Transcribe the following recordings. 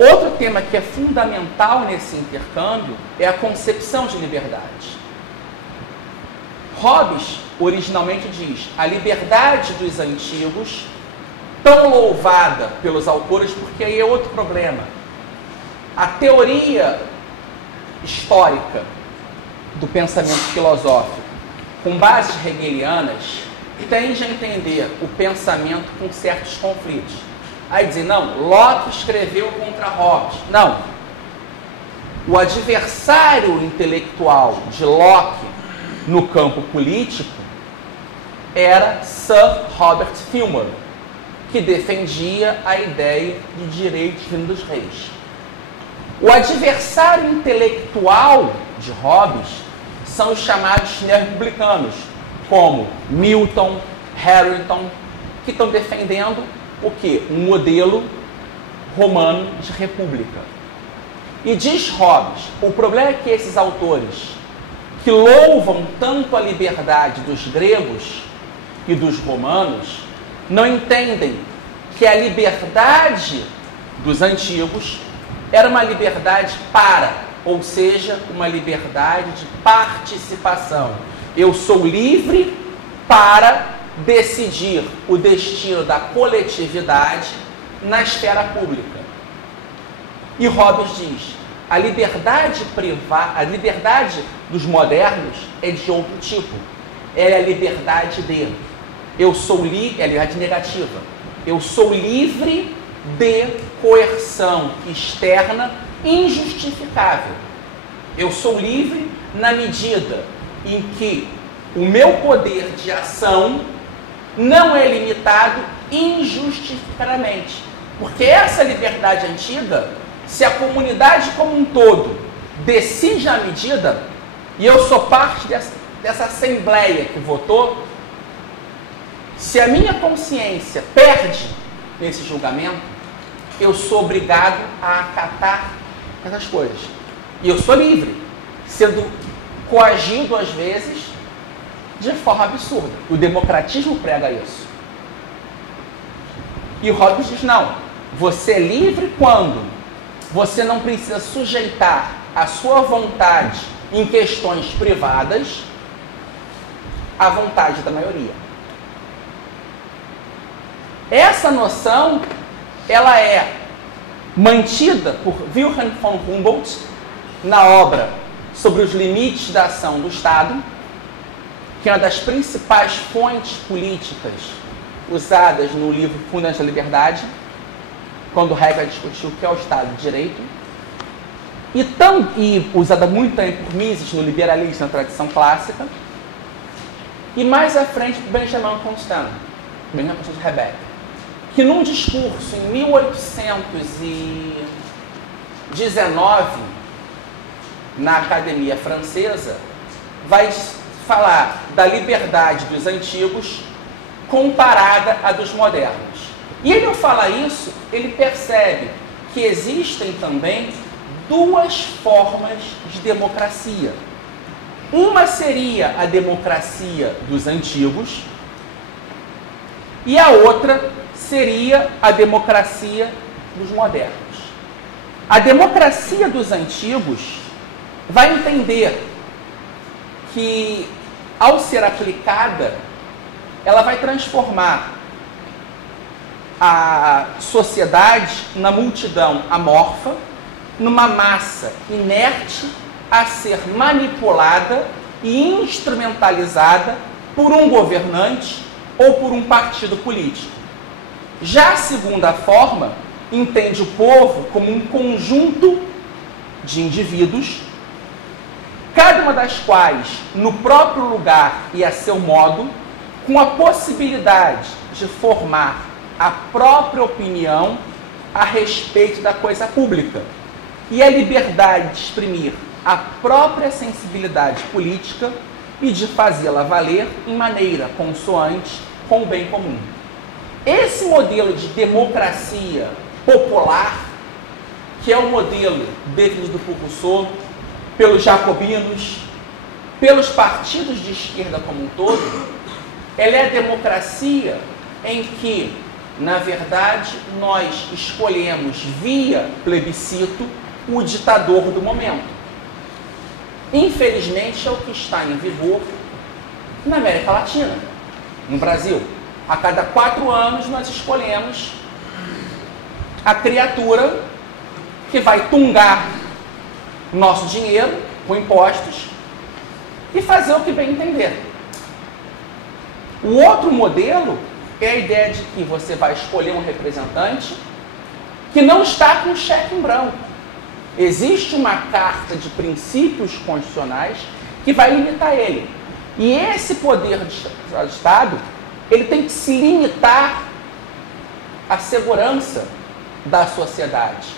Outro tema que é fundamental nesse intercâmbio é a concepção de liberdade. Hobbes originalmente diz: a liberdade dos antigos, tão louvada pelos autores, porque aí é outro problema. A teoria histórica do pensamento filosófico, com bases hegelianas, tende a entender o pensamento com certos conflitos. Aí dizem, não, Locke escreveu contra Hobbes. Não. O adversário intelectual de Locke no campo político era Sir Robert Filmer, que defendia a ideia de direito divino dos reis. O adversário intelectual de Hobbes são os chamados neorrepublicanos, como Milton, Harrington, que estão defendendo o quê? Um modelo romano de república. E diz Hobbes, o problema é que esses autores que louvam tanto a liberdade dos gregos e dos romanos não entendem que a liberdade dos antigos era uma liberdade ou seja, uma liberdade de participação. Eu sou livre para decidir o destino da coletividade na esfera pública. E Hobbes diz, a liberdade privada, a liberdade dos modernos é de outro tipo. Ela é a liberdade de eu sou livre, é a liberdade negativa. Eu sou livre de coerção externa injustificável. Eu sou livre na medida em que o meu poder de ação não é limitado injustificadamente. Porque essa liberdade antiga, se a comunidade como um todo decide a medida, e eu sou parte dessa assembleia que votou, se a minha consciência perde nesse julgamento, eu sou obrigado a acatar essas coisas. E eu sou livre, sendo coagido às vezes de forma absurda. O democratismo prega isso. E Hobbes diz, não, você é livre quando você não precisa sujeitar a sua vontade em questões privadas à vontade da maioria. Essa noção, ela é mantida por Wilhelm von Humboldt na obra sobre os limites da ação do Estado, que é uma das principais fontes políticas usadas no livro Fundamentos da Liberdade, quando Hegel discutiu o que é o Estado de Direito, e usada muito também por Mises no liberalismo na tradição clássica, e mais à frente por Benjamin Constant de Rebecca, que num discurso em 1819, na Academia Francesa, vai falar da liberdade dos antigos comparada à dos modernos. E ele, ao falar isso, ele percebe que existem também duas formas de democracia. Uma seria a democracia dos antigos e a outra seria a democracia dos modernos. A democracia dos antigos vai entender que, ao ser aplicada, ela vai transformar a sociedade na multidão amorfa, numa massa inerte a ser manipulada e instrumentalizada por um governante ou por um partido político. Já a segunda forma entende o povo como um conjunto de indivíduos, cada uma das quais, no próprio lugar e a seu modo, com a possibilidade de formar a própria opinião a respeito da coisa pública e a liberdade de exprimir a própria sensibilidade política e de fazê-la valer em maneira consoante com o bem comum. Esse modelo de democracia popular, que é o modelo definido por Rousseau, pelos jacobinos, pelos partidos de esquerda como um todo, ela é a democracia em que na verdade, nós escolhemos via plebiscito o ditador do momento. Infelizmente, é o que está em vigor na América Latina, no Brasil. A cada 4 anos, nós escolhemos a criatura que vai tungar nosso dinheiro com impostos e fazer o que bem entender. O outro modelo é a ideia de que você vai escolher um representante que não está com cheque em branco. Existe uma carta de princípios constitucionais que vai limitar ele. E esse poder do Estado, ele tem que se limitar à segurança da sociedade,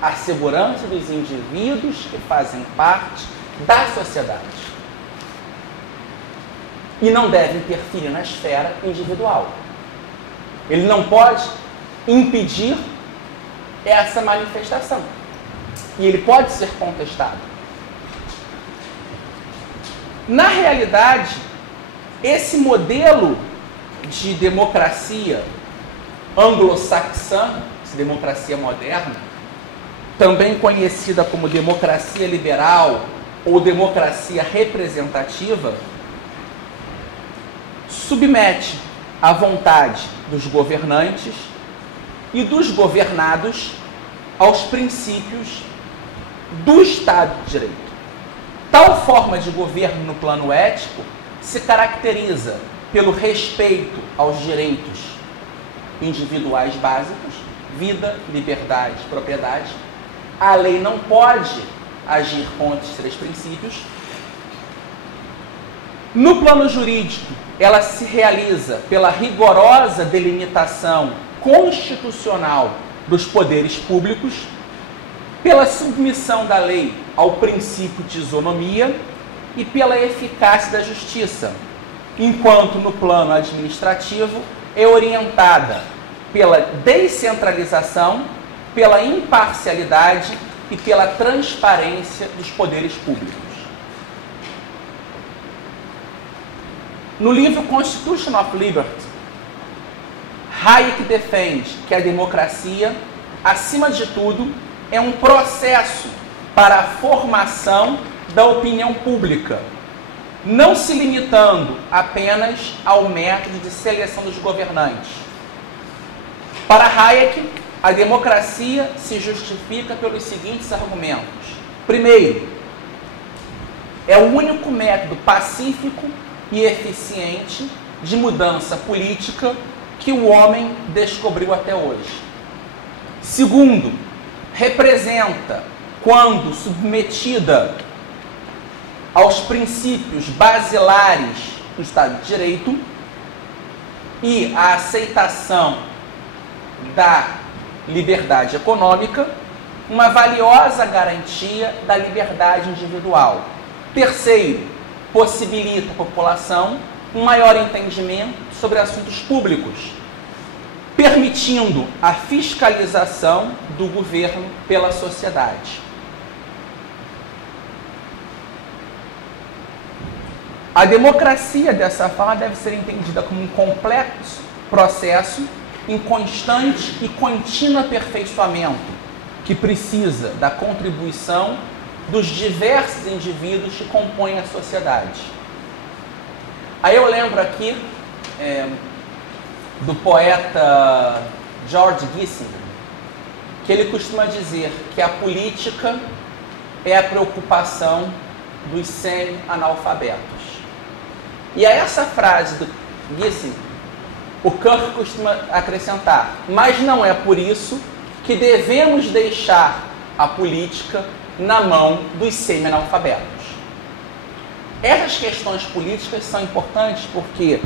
à segurança dos indivíduos que fazem parte da sociedade. E não deve interferir na esfera individual. Ele não pode impedir essa manifestação. E ele pode ser contestado. Na realidade, esse modelo de democracia anglo-saxã, essa democracia moderna, também conhecida como democracia liberal ou democracia representativa, submete a vontade dos governantes e dos governados aos princípios do Estado de Direito. Tal forma de governo no plano ético se caracteriza pelo respeito aos direitos individuais básicos, vida, liberdade, propriedade. A lei não pode agir contra esses 3 princípios. No plano jurídico, ela se realiza pela rigorosa delimitação constitucional dos poderes públicos, pela submissão da lei ao princípio de isonomia e pela eficácia da justiça, enquanto no plano administrativo é orientada pela descentralização, pela imparcialidade e pela transparência dos poderes públicos. No livro Constitution of Liberty, Hayek defende que a democracia, acima de tudo, é um processo para a formação da opinião pública, não se limitando apenas ao método de seleção dos governantes. Para Hayek, a democracia se justifica pelos seguintes argumentos. Primeiro, é o único método pacífico e eficiente de mudança política que o homem descobriu até hoje. Segundo, representa, quando submetida aos princípios basilares do Estado de Direito e a aceitação da liberdade econômica, uma valiosa garantia da liberdade individual. Terceiro, possibilita à população um maior entendimento sobre assuntos públicos, permitindo a fiscalização do governo pela sociedade. A democracia, dessa forma, deve ser entendida como um complexo processo em constante e contínuo aperfeiçoamento, que precisa da contribuição dos diversos indivíduos que compõem a sociedade. Aí eu lembro aqui do poeta George Gissing, que ele costuma dizer que a política é a preocupação dos semi-analfabetos. E a essa frase do Gissing, o Kirk costuma acrescentar: mas não é por isso que devemos deixar a política na mão dos semi-analfabetos. Essas questões políticas são importantes porque,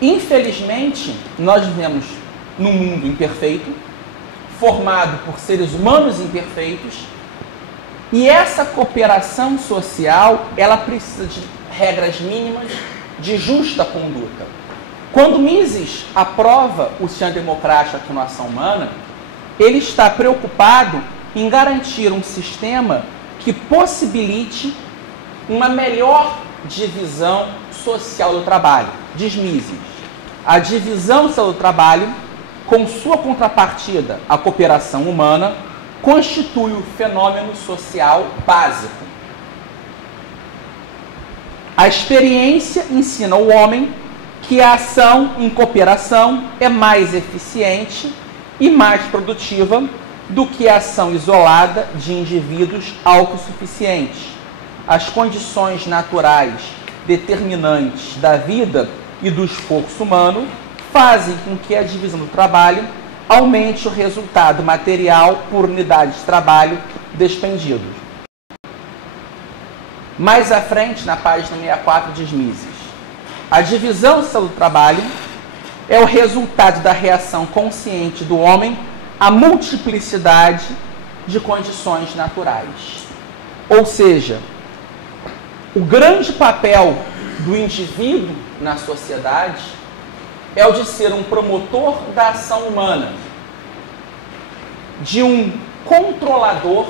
infelizmente, nós vivemos num mundo imperfeito, formado por seres humanos imperfeitos, e essa cooperação social, ela precisa de regras mínimas de justa conduta. Quando Mises aprova o sistema democrático aqui na Ação Humana, ele está preocupado em garantir um sistema que possibilite uma melhor divisão social do trabalho. Diz Mises: a divisão do trabalho, com sua contrapartida, a cooperação humana, constitui o fenômeno social básico. A experiência ensina o homem que a ação em cooperação é mais eficiente e mais produtiva do que a ação isolada de indivíduos autossuficientes. As condições naturais determinantes da vida e do esforço humano fazem com que a divisão do trabalho aumente o resultado material por unidade de trabalho despendido. Mais à frente, na página 64, diz Mises: a divisão do trabalho é o resultado da reação consciente do homem à multiplicidade de condições naturais. Ou seja, o grande papel do indivíduo na sociedade é o de ser um promotor da ação humana, de um controlador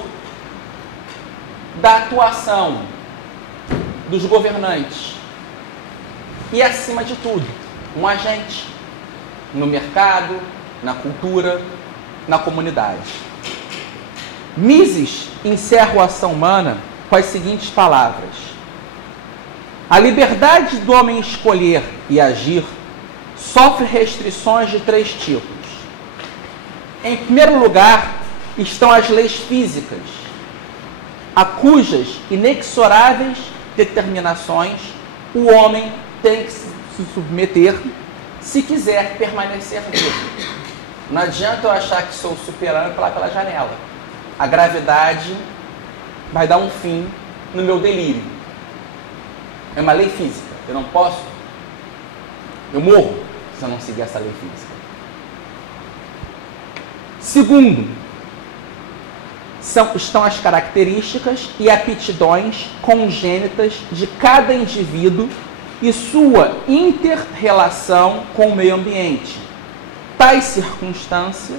da atuação dos governantes e, acima de tudo, um agente no mercado, na cultura, na comunidade. Mises encerra a ação humana com as seguintes palavras: a liberdade do homem escolher e agir sofre restrições de 3 tipos. Em primeiro lugar, estão as leis físicas, a cujas inexoráveis determinações o homem tem que se submeter se quiser permanecer vivo. Não adianta eu achar que sou super-homem e pular pela janela. A gravidade vai dar um fim no meu delírio. É uma lei física. Eu não posso. Eu morro se eu não seguir essa lei física. Segundo, estão as características e aptidões congênitas de cada indivíduo e sua inter-relação com o meio ambiente. Tais circunstâncias,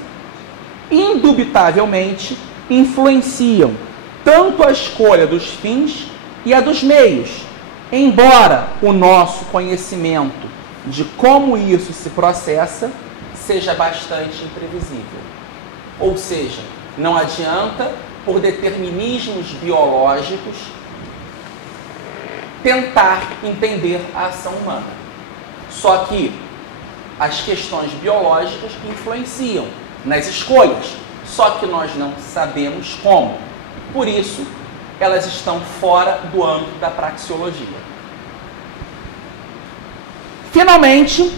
indubitavelmente, influenciam tanto a escolha dos fins e a dos meios, embora o nosso conhecimento de como isso se processa seja bastante imprevisível. Ou seja, não adianta, por determinismos biológicos, tentar entender a ação humana. Só que as questões biológicas influenciam nas escolhas, só que nós não sabemos como. Por isso, elas estão fora do âmbito da praxeologia. Finalmente,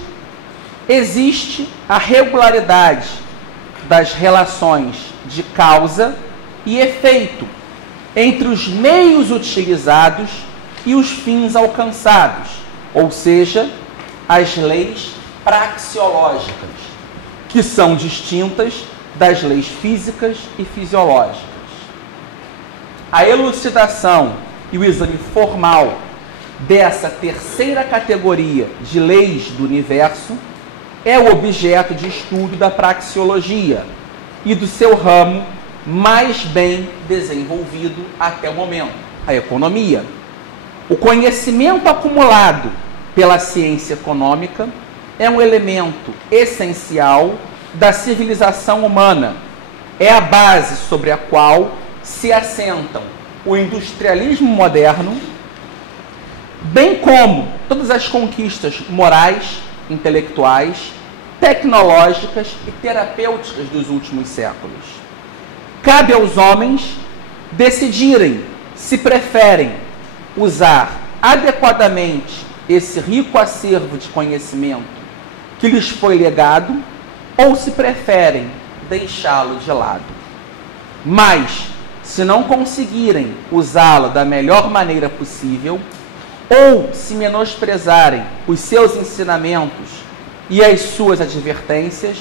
existe a regularidade das relações de causa e efeito entre os meios utilizados e os fins alcançados, ou seja, as leis praxeológicas, que são distintas das leis físicas e fisiológicas. A elucidação e o exame formal dessa terceira categoria de leis do universo é o objeto de estudo da praxeologia e do seu ramo mais bem desenvolvido até o momento, a economia. O conhecimento acumulado pela ciência econômica é um elemento essencial da civilização humana. É a base sobre a qual se assentam o industrialismo moderno, bem como todas as conquistas morais, intelectuais, tecnológicas e terapêuticas dos últimos séculos. Cabe aos homens decidirem se preferem usar adequadamente esse rico acervo de conhecimento que lhes foi legado ou se preferem deixá-lo de lado. Mas, se não conseguirem usá-lo da melhor maneira possível, ou se menosprezarem os seus ensinamentos e as suas advertências,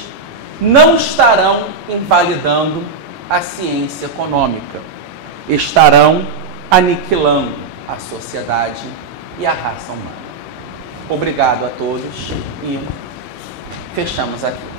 não estarão invalidando a ciência econômica. Estarão aniquilando a sociedade e a raça humana. Obrigado a todos e fechamos aqui.